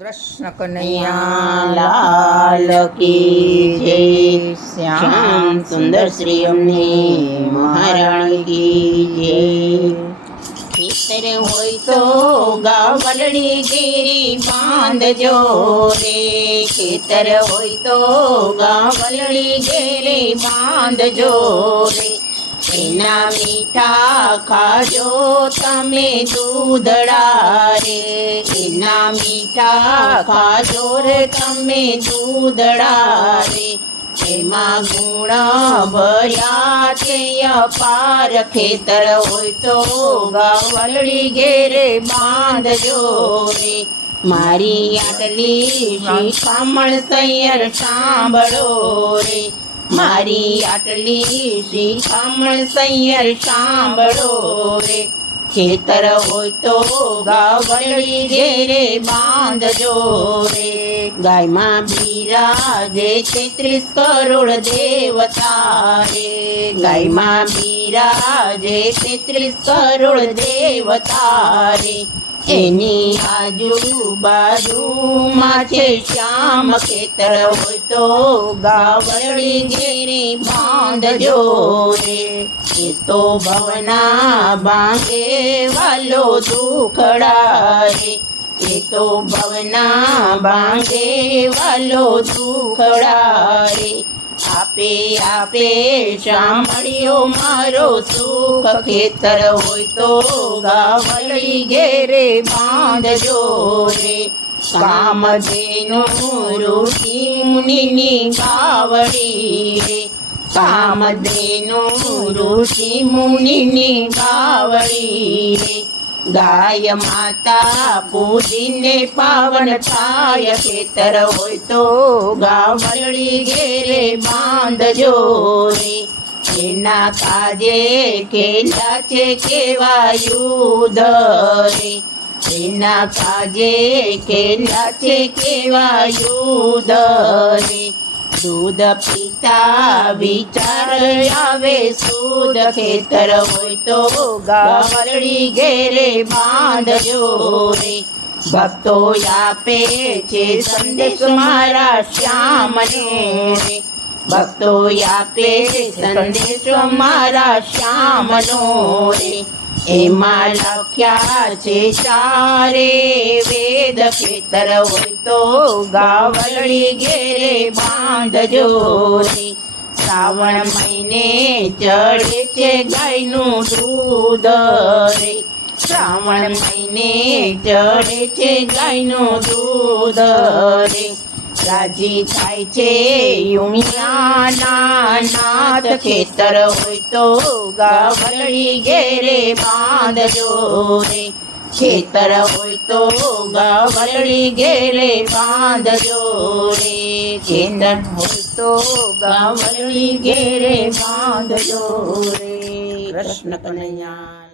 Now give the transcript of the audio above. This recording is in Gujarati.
કૃષ્ણ કનૈયા લાલ કી જય. શ્યામ સુંદર શ્રી અમને મહારાણી કી જય. ખેતર હોય તો ગાવલડી ગીરી બાંધજો રે, ખેતર હોય તો ગાવલડી ગીરી બાંધજો રે. એના મીઠા ખાજો તમે દૂધડા રે, એના મીઠા ખાજો રે તમે દૂધડા રે. એમાં ગુણ ભર્યા છે અપાર, ખેતર હોય તો ગાવલડી ઘેરે બાંધજો રે. મારી આટલી શિખામણ સૈયર સાંભળો રે, મારી આટલી શિખામણ સૈયર સાંભળો રે. ખેતર હોય તો ગાવલડી ઘેરે બાંધજો રે. ગાયમાં બિરાજે 33 કરોડ દેવતા રે, ગાયમાં બિરાજે 33 કરોડ દેવતા રે. એની આજુબાજુમાં છે શ્યામ, ખેતર હોય તો ગાવલડી ઘેરે બાંધજો રે. એ તો ભવના બાંગે વાલો દુખડા રે, એ તો ભવના બાંગે વાલો દુખડા રે. આપે આપે સાંભળ્યો મારો સુખ, ખેતર હોય તો ગાવલડી ઘેરે બાંધજો રે. કામધેનુ ઋષિ મુનિની ગાવડી રે, કામધેનુ ઋષિ મુનિની ગાવડી રે. ગાય માતા પૂજીને પાવન થાય, ખેતર હોય તો ગાવલડી ઘેરે બાંધજો રે. એના કાજે કેલા છે કેવા યુધ રે, એના કાજે કેલા છે કેવા યુધ રે. દૂધ પીતા વિચાર આવે સુધ, ખેતર હોય તો ગાવલડી ઘેરે બાંધજો રે. ભક્તો આપે છે સંદેશ મારા શ્યામને રે, ભક્તો આપે સંદેશ મારા શ્યામનો રે. એમાં લખ્યા છે ચારે વેદ, ખેતર હોય તો ગાવલડી ઘેરે બાંધજો રે. શ્રાવણ મહિને ચડે છે ગાયનું દૂધ રે, શ્રાવણ મહિને ચડે છે ગાયનું દૂધ રે. રાજી થાય છે યુમિયાના નાથ, ખેતર હોય તો ગાવલડી ઘેરે બાંધજો રે. ખેતર હોય તો ગાવલડી ઘેરે બાંધજો રે, ખેતર હોય તો ગાવલડી ઘેરે બાંધજો રે. કૃષ્ણ કનૈયા.